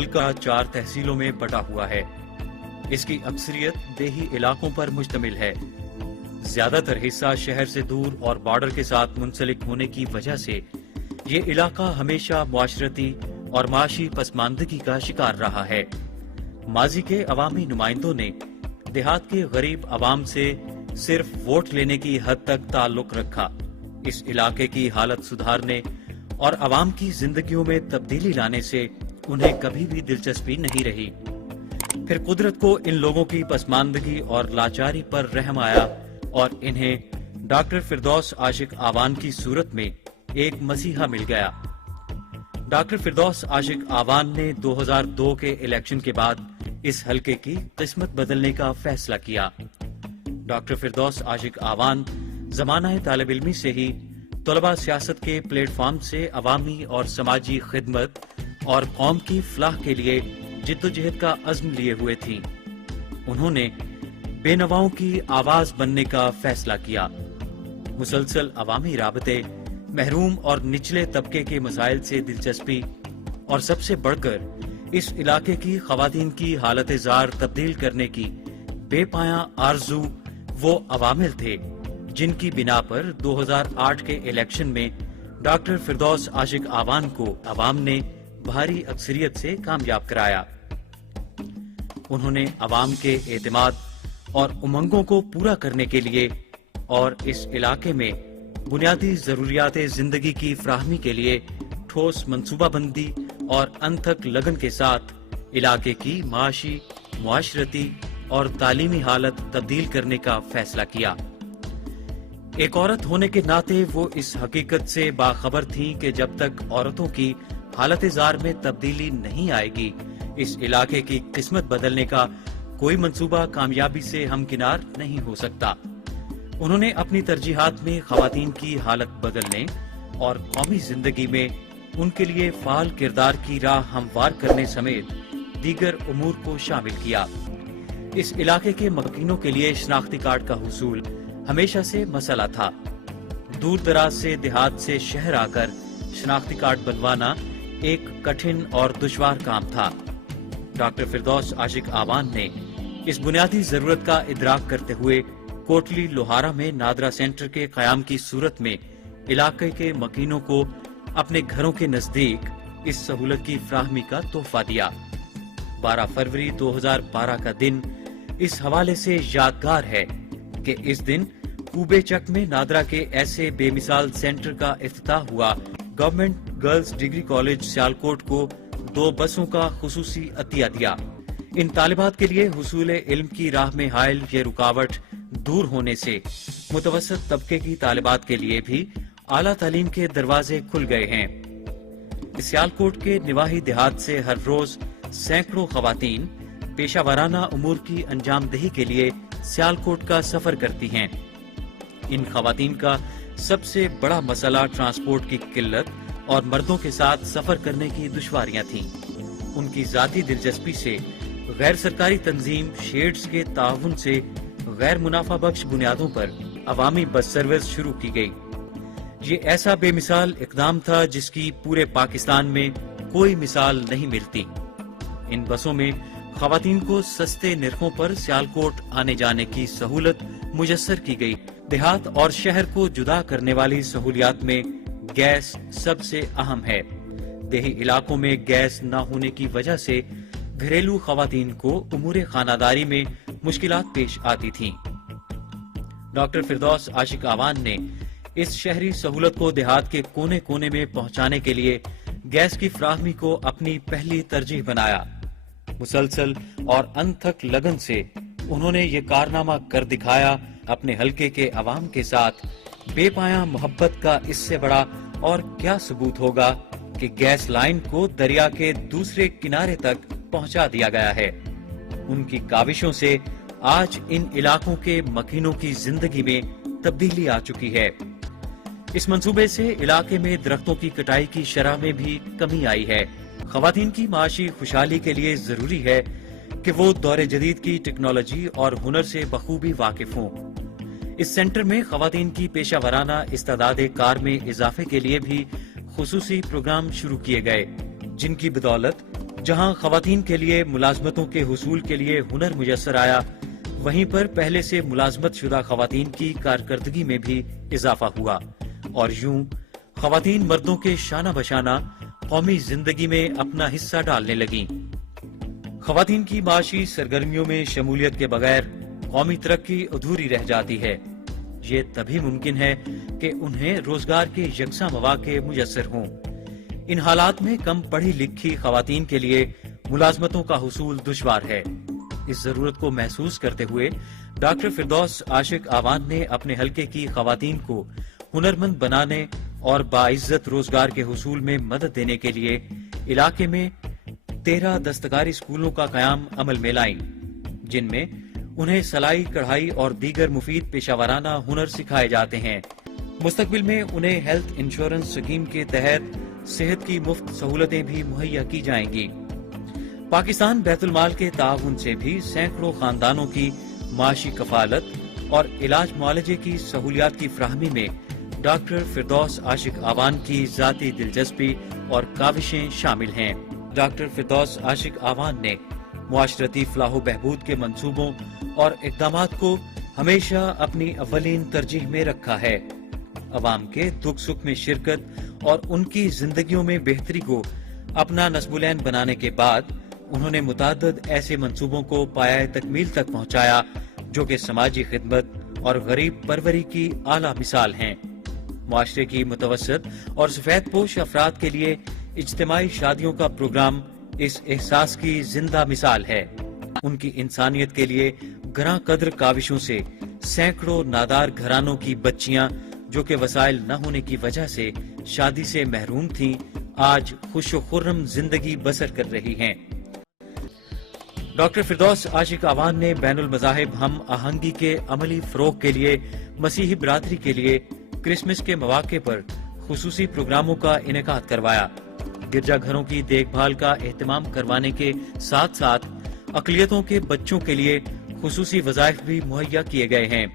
حلقہ 4 تحصیلوں میں بٹا ہوا ہے۔ اس کی اکثریت دیہی علاقوں پر مشتمل ہے۔ زیادہ تر حصہ شہر سے دور اور بارڈر کے ساتھ منسلک ہونے کی وجہ سے یہ علاقہ ہمیشہ معاشرتی اور معاشی پسماندگی کا شکار رہا ہے۔ ماضی کے عوامی نمائندوں نے دیہات کے غریب عوام سے صرف ووٹ لینے کی حد تک تعلق رکھا۔ اس علاقے کی حالت سدھارنے اور عوام کی زندگیوں میں تبدیلی لانے سے انہیں کبھی بھی دلچسپی نہیں رہی۔ پھر قدرت کو ان لوگوں کی پسماندگی اور لاچاری پر رحم آیا اور انہیں ڈاکٹر فردوس عاشق آوان کی صورت میں ایک مسیحا مل گیا۔ ڈاکٹر فردوس عاشق آوان نے 2002 کے الیکشن کے بعد اس حلقے کی قسمت بدلنے کا فیصلہ کیا۔ ڈاکٹر فردوس عاشق آوان زمانہ طالب علمی سے ہی طلبہ سیاست کے پلیٹ فارم سے عوامی اور سماجی خدمت اور قوم کی فلاح کے لیے جدوجہد کا عزم لیے ہوئے تھیں۔ انہوں نے بے نواؤں کی آواز بننے کا فیصلہ کیا۔ مسلسل عوامی رابطے، محروم اور نچلے طبقے کے مسائل سے دلچسپی اور سب سے بڑھ کر اس علاقے کی خواتین کی حالت زار تبدیل کرنے کی بے پایاں آرزو وہ عوامل تھے جن کی بنا پر 2008 کے الیکشن میں ڈاکٹر فردوس عاشق آوان کو عوام نے بھاری اکثریت سے کامیاب کرایا۔ انہوں نے عوام کے اعتماد اور امنگوں کو پورا کرنے کے لیے اور اس علاقے میں بنیادی ضروریات زندگی کی فراہمی کے لیے ٹھوس منصوبہ بندی اور انتھک لگن کے ساتھ علاقے کی معاشی، معاشرتی اور تعلیمی حالت تبدیل کرنے کا فیصلہ کیا۔ ایک عورت ہونے کے ناطے وہ اس حقیقت سے باخبر تھیں کہ جب تک عورتوں کی حالت زار میں تبدیلی نہیں آئے گی، اس علاقے کی قسمت بدلنے کا کوئی منصوبہ کامیابی سے ہمکنار نہیں ہو سکتا۔ انہوں نے اپنی ترجیحات میں خواتین کی حالت بدلنے اور قومی زندگی میں ان کے لیے فعال کردار کی راہ ہموار کرنے سمیت دیگر امور کو شامل کیا۔ اس علاقے کے مکینوں کے لیے شناختی کارڈ کا حصول ہمیشہ سے مسئلہ تھا۔ دور دراز سے دیہات سے شہر آ کر شناختی کارڈ بنوانا ایک کٹھن اور دشوار کام تھا۔ ڈاکٹر فردوس عاشق آوان نے اس بنیادی ضرورت کا ادراک کرتے ہوئے کوٹلی لوہارا میں نادرا سینٹر کے قیام کی صورت میں علاقے کے مکینوں کو اپنے گھروں کے نزدیک اس سہولت کی فراہمی کا تحفہ دیا۔ 12 فروری 2012 کا دن اس حوالے سے یادگار ہے کہ اس دن کوبے چک میں نادرا کے ایسے بے مثال سینٹر کا افتتاح ہوا۔ Government girls degree college Sialkot کو 2 بسوں کا خصوصی عطیہ دیا۔ ان طالبات کے لیے حصول علم کی راہ میں حائل یہ رکاوٹ دور ہونے سے متوسط طبقے کی طالبات کے لیے بھی اعلیٰ تعلیم کے دروازے کھل گئے ہیں۔ سیالکوٹ کے نواحی دیہات سے ہر روز سینکڑوں خواتین پیشہ ورانہ امور کی انجام دہی کے لیے سیالکوٹ کا سفر کرتی ہیں۔ ان خواتین کا سب سے بڑا مسئلہ ٹرانسپورٹ کی قلت اور مردوں کے ساتھ سفر کرنے کی دشواریاں تھیں۔ ان کی ذاتی دلچسپی سے غیر سرکاری تنظیم شیڈز کے تعاون سے غیر منافع بخش بنیادوں پر عوامی بس سروس شروع کی گئی۔ یہ ایسا بے مثال اقدام تھا جس کی پورے پاکستان میں کوئی مثال نہیں ملتی۔ ان بسوں میں خواتین کو سستے نرخوں پر سیالکوٹ آنے جانے کی سہولت میسر کی گئی۔ دیہات اور شہر کو جدا کرنے والی سہولیات میں گیس سب سے اہم ہے۔ دیہی علاقوں میں گیس نہ ہونے کی وجہ سے گھریلو خواتین کو امور خانہ داری میں مشکلات پیش آتی تھیں۔ ڈاکٹر فردوس عاشق آوان نے اس شہری سہولت کو دیہات کے کونے کونے میں پہنچانے کے لیے گیس کی فراہمی کو اپنی پہلی ترجیح بنایا۔ مسلسل اور انتھک لگن سے انہوں نے یہ کارنامہ کر دکھایا۔ اپنے حلقے کے عوام کے ساتھ بے پایاں محبت کا اس سے بڑا اور کیا ثبوت ہوگا کہ گیس لائن کو دریا کے دوسرے کنارے تک پہنچا دیا گیا ہے۔ ان کی کاوشوں سے آج ان علاقوں کے مکینوں کی زندگی میں تبدیلی آ چکی ہے۔ اس منصوبے سے علاقے میں درختوں کی کٹائی کی شرح میں بھی کمی آئی ہے۔ خواتین کی معاشی خوشحالی کے لیے ضروری ہے کہ وہ دور جدید کی ٹیکنالوجی اور ہنر سے بخوبی واقف ہوں۔ اس سینٹر میں خواتین کی پیشہ ورانہ استعداد کار میں اضافے کے لیے بھی خصوصی پروگرام شروع کیے گئے، جن کی بدولت جہاں خواتین کے لیے ملازمتوں کے حصول کے لیے ہنر میسر آیا، وہیں پر پہلے سے ملازمت شدہ خواتین کی کارکردگی میں بھی اضافہ ہوا، اور یوں خواتین مردوں کے شانہ بشانہ قومی زندگی میں اپنا حصہ ڈالنے لگیں۔ خواتین کی معاشی سرگرمیوں میں شمولیت کے بغیر قومی ترقی ادھوری رہ جاتی ہے۔ یہ تبھی ممکن ہے کہ انہیں روزگار کے یکساں مواقع میسر ہوں۔ ان حالات میں کم پڑھی لکھی خواتین کے لیے ملازمتوں کا حصول دشوار ہے۔ اس ضرورت کو محسوس کرتے ہوئے ڈاکٹر فردوس عاشق آوان نے اپنے حلقے کی خواتین کو ہنرمند بنانے اور باعزت روزگار کے حصول میں مدد دینے کے لیے علاقے میں 13 دستکاری اسکولوں کا قیام عمل میں لائیں، جن میں انہیں سلائی، کڑھائی اور دیگر مفید پیشہ ورانہ ہنر سکھائے جاتے ہیں۔ مستقبل میں انہیں ہیلتھ انشورنس اسکیم کے تحت صحت کی مفت سہولتیں بھی مہیا کی جائیں گی۔ پاکستان بیت المال کے تعاون سے بھی سینکڑوں خاندانوں کی معاشی کفالت اور علاج معالجے کی سہولیات کی فراہمی میں ڈاکٹر فردوس عاشق آوان کی ذاتی دلچسپی اور کاوشیں شامل ہیں۔ ڈاکٹر فردوس عاشق آوان نے معاشرتی فلاح و بہبود کے منصوبوں اور اقدامات کو ہمیشہ اپنی اولین ترجیح میں رکھا ہے۔ عوام کے دکھ سکھ میں شرکت اور ان کی زندگیوں میں بہتری کو اپنا نصب العین بنانے کے بعد انہوں نے متعدد ایسے منصوبوں کو پایہ تکمیل تک پہنچایا جو کہ سماجی خدمت اور غریب پروری کی اعلیٰ مثال ہیں۔ معاشرے کی متوسط اور سفید پوش افراد کے لیے اجتماعی شادیوں کا پروگرام اس احساس کی زندہ مثال ہے۔ ان کی انسانیت کے لیے گراں قدر کاوشوں سے سینکڑوں نادار گھرانوں کی بچیاں جو کہ وسائل نہ ہونے کی وجہ سے شادی سے محروم تھیں، آج خوش و خرم زندگی بسر کر رہی ہیں۔ ڈاکٹر فردوس عاشق آوان نے بین المذاہب ہم آہنگی کے عملی فروغ کے لیے مسیحی برادری کے لیے کرسمس کے مواقع پر خصوصی پروگراموں کا انعقاد کروایا۔ گرجا گھروں کی دیکھ بھال کا اہتمام کروانے کے ساتھ ساتھ اقلیتوں کے بچوں کے لیے خصوصی وظائف بھی مہیا کیے گئے ہیں۔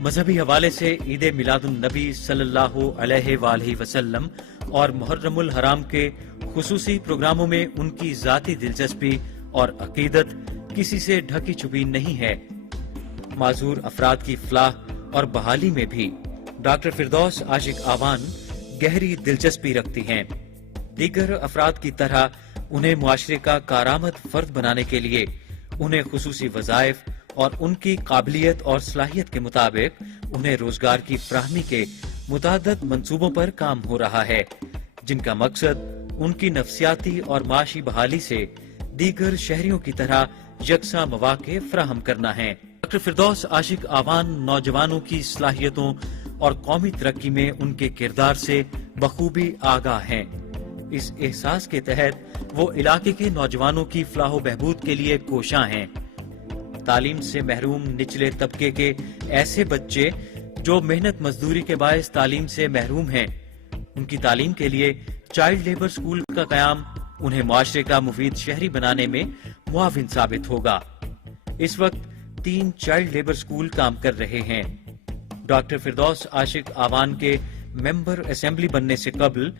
مذہبی حوالے سے عید میلاد النبی صلی اللہ علیہ وآلہ وسلم اور محرم الحرام کے خصوصی پروگراموں میں ان کی ذاتی دلچسپی اور عقیدت کسی سے ڈھکی چھپی نہیں ہے۔ معذور افراد کی فلاح اور بحالی میں بھی ڈاکٹر فردوس عاشق آوان گہری دلچسپی رکھتی ہیں۔ دیگر افراد کی طرح انہیں معاشرے کا کارآمد فرد بنانے کے لیے انہیں خصوصی وظائف اور ان کی قابلیت اور صلاحیت کے مطابق انہیں روزگار کی فراہمی کے متعدد منصوبوں پر کام ہو رہا ہے، جن کا مقصد ان کی نفسیاتی اور معاشی بحالی سے دیگر شہریوں کی طرح یکساں مواقع فراہم کرنا ہے۔ ڈاکٹر فردوس عاشق آوان نوجوانوں کی صلاحیتوں اور قومی ترقی میں ان کے کردار سے بخوبی آگاہ ہیں۔ اس احساس کے تحت وہ علاقے کے نوجوانوں کی فلاح و بہبود کے لیے کوشاں ہیں۔ تعلیم سے محروم نچلے طبقے کے ایسے بچے جو محنت مزدوری کے باعث تعلیم سے محروم ہیں، ان کی تعلیم کے لیے چائلڈ لیبر اسکول کا قیام انہیں معاشرے کا مفید شہری بنانے میں معاون ثابت ہوگا۔ اس وقت 3 چائلڈ لیبر اسکول کام کر رہے ہیں۔ ڈاکٹر فردوس عاشق آوان کے ممبر اسمبلی بننے سے قبل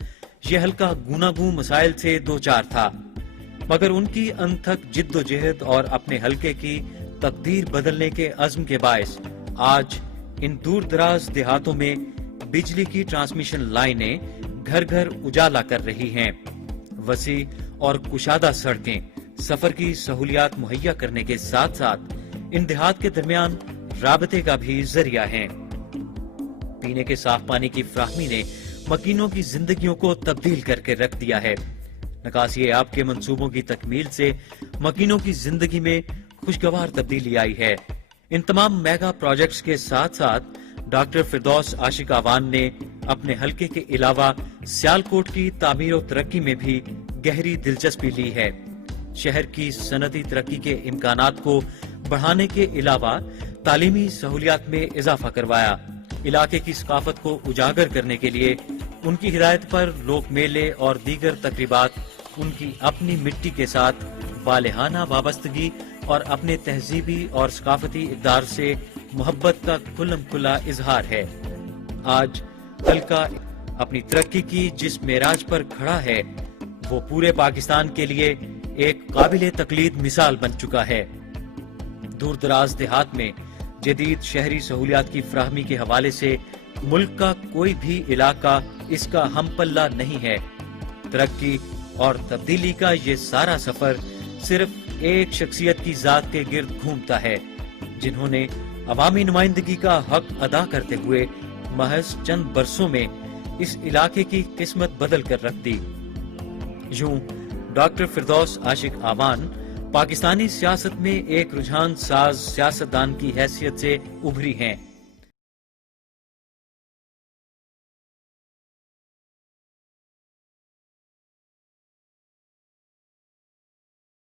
یہ حلقہ گوناگوں مسائل سے دوچار تھا، مگر ان کی انتھک جد و جہد اور اپنے حلقے کی تقدیر بدلنے کے عزم کے باعث آج ان دور دراز دیہاتوں میں بجلی کی ٹرانسمیشن لائنیں گھر گھر اجالا کر رہی ہیں۔ وسیع اور کشادہ سڑکیں سفر کی سہولیات مہیا کرنے کے ساتھ ساتھ ان دیہات کے درمیان رابطے کا بھی ذریعہ ہیں۔ پینے کے صاف پانی کی فراہمی نے مکینوں کی زندگیوں کو تبدیل کر کے رکھ دیا ہے۔ نکاسی آب کے منصوبوں کی تکمیل سے مکینوں کی زندگی میں خوشگوار تبدیلی آئی ہے۔ ان تمام میگا پروجیکٹس کے ساتھ ساتھ ڈاکٹر فردوس عاشق آوان نے اپنے حلقے کے علاوہ سیالکوٹ کی تعمیر و ترقی میں بھی گہری دلچسپی لی ہے۔ شہر کی صنعتی ترقی کے امکانات کو بڑھانے کے علاوہ تعلیمی سہولیات میں اضافہ کروایا۔ علاقے کی ثقافت کو اجاگر کرنے کے لیے ان کی ہدایت پر لوک میلے اور دیگر تقریبات ان کی اپنی مٹی کے ساتھ والہانہ وابستگی اور اپنے تہذیبی اور ثقافتی اقدار سے محبت کا کھلم کھلا اظہار ہے۔ آج حلقہ اپنی ترقی کی جس معراج پر کھڑا ہے وہ پورے پاکستان کے لیے ایک قابل تقلید مثال بن چکا ہے۔ دور دراز دیہات میں جدید شہری سہولیات کی فراہمی کے حوالے سے ملک کا کوئی بھی علاقہ اس کا ہم پلہ نہیں ہے۔ ترقی اور تبدیلی کا یہ سارا سفر صرف ایک شخصیت کی ذات کے گرد گھومتا ہے، جنہوں نے عوامی نمائندگی کا حق ادا کرتے ہوئے محض چند برسوں میں اس علاقے کی قسمت بدل کر رکھ دی۔ یوں ڈاکٹر فردوس عاشق آوان پاکستانی سیاست میں ایک رجحان ساز سیاستدان کی حیثیت سے ابھری ہیں۔